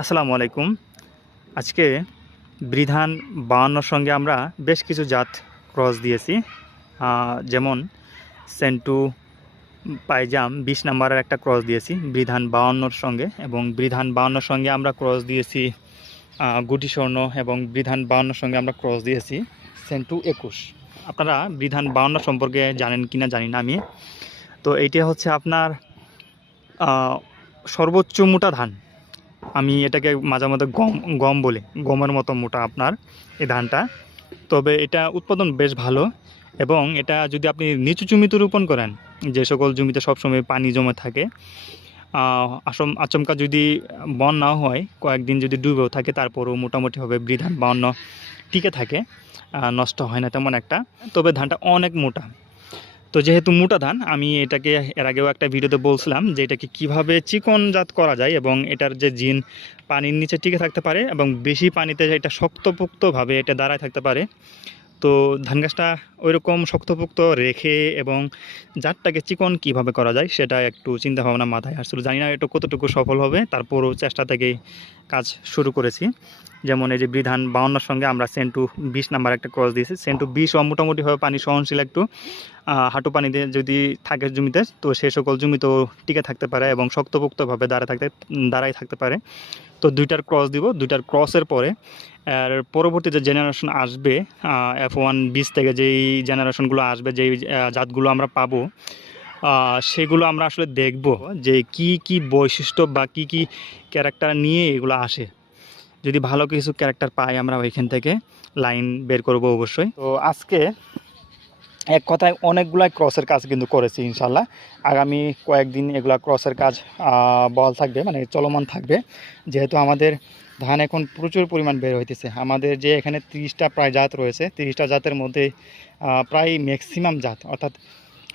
আসসালামু আলাইকুম। আজকে বৃধান বাউান্নর সঙ্গে আমরা বেশ কিছু জাত ক্রস দিয়েছি। যেমন সেন্টু, পাইজাম, বিশ নাম্বারের একটা ক্রস দিয়েছি বৃধান বাউান্নর সঙ্গে এবং বৃধান বাউান্নর সঙ্গে আমরা ক্রস দিয়েছি গুটি স্বর্ণ এবং বৃধান বাউান্নর সঙ্গে আমরা ক্রস দিয়েছি সেন্টু একুশ। আপনারা বৃধান বাউান্ন সম্পর্কে জানেন কি না জানি না আমি। তো এইটা হচ্ছে আপনার সর্বোচ্চ মোটা ধান। আমি এটাকে মাঝে মধ্যে গম গম বলি, গমের মতো মোটা আপনার এই ধানটা। তবে এটা উৎপাদন বেশ ভালো এবং এটা যদি আপনি নিচু জমিতে রোপণ করেন, যে সকল জমিতে সবসময় পানি জমে থাকে আসম, আচমকা যদি বন্যাও হয়, কয়েকদিন যদি ডুবেও থাকে, তারপরেও মোটামুটিভাবে বৃধান বাউন্ন টিকে থাকে নষ্ট হয় না তেমন একটা। তবে ধানটা অনেক মোটা। তো যেহেতু মোটা ধান, আমি এটাকে এর আগেও একটা ভিডিওতে বলছিলাম যে এটাকে কীভাবে চিকনজাত করা যায় এবং এটার যে জিন পানির নিচে টিকে থাকতে পারে এবং বেশি পানিতে এটা শক্তপোক্তভাবে এটা দাঁড়ায় থাকতে পারে। তো ধান গাছটা ওইরকম শক্তপোক্ত রেখে এবং জাতটাকে চিকন কীভাবে করা যায় সেটা একটু চিন্তা ভাবনা মাথায় আসছিল। জানি না এটা কতটুকু সফল হবে, তারপরও চেষ্টা থেকেই কাজ শুরু করেছি। যেমন এই যে বিধান বাউন্নর সঙ্গে আমরা সেন্টু বিশ নাম্বার একটা ক্রস দিয়েছি। সেন্টু বিশ মোটামুটিভাবে পানি সহনশীল একটু হাঁটু পানিতে যদি থাকে জমিতে, তো সে সকল জমিতেও টিকে থাকতে পারে এবং শক্তপোক্তভাবে দাঁড়ায় থাকতে, দাঁড়াই থাকতে পারে। তো দুইটার ক্রস দিব, দুইটার ক্রসের পরে, আর পরবর্তী যে জেনারেশন আসবে এফ ওয়ান বিশ থেকে যেই জেনারেশনগুলো আসবে, যেই জাতগুলো আমরা পাবো সেগুলো আমরা আসলে দেখব যে কি কি বৈশিষ্ট্য বা কি কি ক্যারেক্টার নিয়ে এগুলো আসে। যদি ভালো কিছু ক্যারেক্টার পাই আমরা ওইখান থেকে লাইন বের করব অবশ্যই। তো আজকে এক কথায় অনেকগুলাই ক্রসের কাজ কিন্তু করেছি ইনশাল্লাহ আগামী কয়েকদিন এগুলা ক্রসের কাজ বল থাকবে মানে চলমান থাকবে। যেহেতু আমাদের ধান এখন প্রচুর পরিমাণ বের হইতেছে। আমাদের যে এখানে তিরিশটা প্রায় জাত রয়েছে, তিরিশটা জাতের মধ্যে প্রায় ম্যাক্সিমাম জাত, অর্থাৎ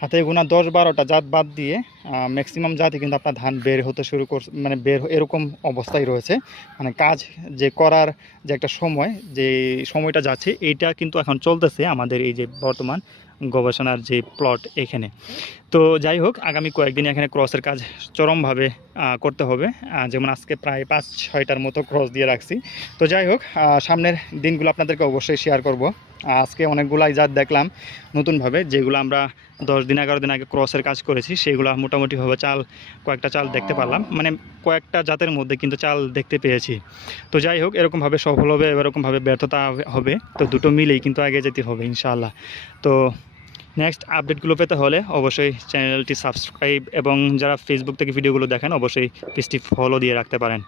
হাতে গোনা দশ বারোটা জাত বাদ দিয়ে ম্যাক্সিমাম জাতই কিন্তু আপনার ধান বের হতে শুরু করছে মানে বের এরকম অবস্থায় রয়েছে। মানে কাজ যে করার যে একটা সময়, যে সময়টা যাচ্ছে, এইটা কিন্তু এখন চলতেছে আমাদের এই যে বর্তমান গবেষণার যে প্লট এখানে। তো যাই হোক, আগামী কয়েকদিন এখানে ক্রসের কাজ চরমভাবে করতে হবে। যেমন আজকে প্রায় পাঁচ, ছয়টার মতো ক্রস দিয়ে রাখছি। তো যাই হোক সামনের দিনগুলো আপনাদেরকে অবশ্যই শেয়ার করব। আজকে অনেকগুলাই জাত দেখলাম নতুনভাবে, যেগুলো আমরা দশ দিন, এগারো দিন আগে ক্রসের কাজ করেছি, সেগুলো মোটামুটিভাবে চাল, কয়েকটা চাল দেখতে পারলাম। মানে কয়েকটা জাতের মধ্যে কিন্তু চাল দেখতে পেয়েছি। তো যাই হোক, এরকমভাবে সফল হবে, এরকমভাবে ব্যর্থতা হবে, তো দুটো মিলেই কিন্তু আগে যেতে হবে, ইনশাআল্লাহ। তো নেক্সট আপডেটগুলো পেতে হলে অবশ্যই চ্যানেলটি সাবস্ক্রাইব এবং যারা ফেসবুক থেকে ভিডিওগুলো দেখেন, অবশ্যই পেজটি ফলো দিয়ে রাখতে পারেন।